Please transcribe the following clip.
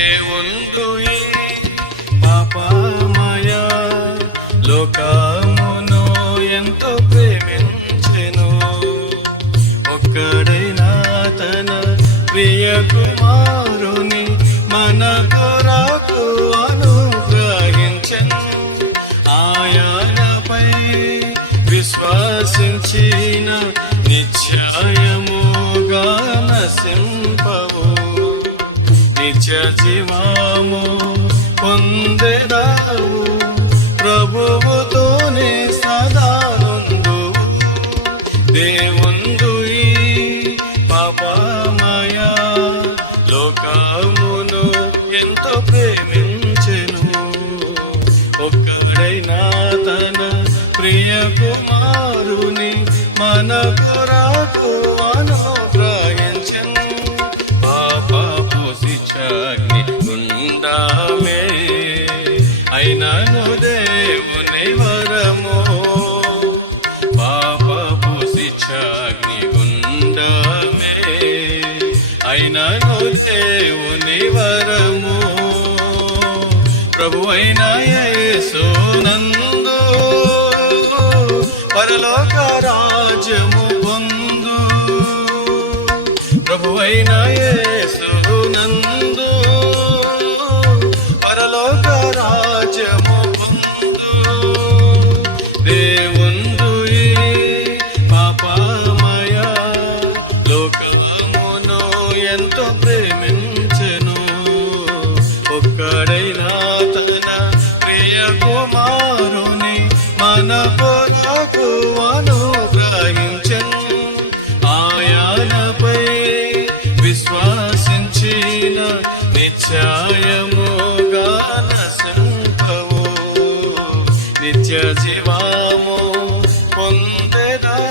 దేవుండు ఈ పాపమయ లోకమును ఎంతో ప్రేమించెను. ఒక్కడైనా తన ప్రియ కుమారుని మన కొరకు అనుగ్రహించెను. ఆయనపై విశ్వసించిన నిశ్చయముగా నశింపవు, నిత్య జీవము పొందెదవు, ప్రభువుతోనే సదా నుందువు. దేవుండు ఈ పాపమయ లోకమును ఎంతో ప్రేమించెను. ఒక్కడైనా తన ప్రియ కుమారుని మన కొరకు అనుగ్రహించెను. పాపపు శిక్షాగ్ని గుండమే అయినను దేవుని వరము, పాపపు శిక్షాగ్ని గుండమే అయినను దేవుని వరము. ప్రభువైన యేసునందు పరలోక రాజ్యము పొందు, ప్రభువైన యేసునందు పరలోక రాజ్యము పొందు. దేవుండు ఈ పాపమయ లోకమును ఎంతో ప్రేమించెను. ఒక్కడైనా తన ప్రియ కుమారుని మన కొరకు అనుగ్రహించెను. ఆయనపై విశ్వసించిన నిశ్చయముగా నశింపవు, నిత్య జీవము పొందెదవు.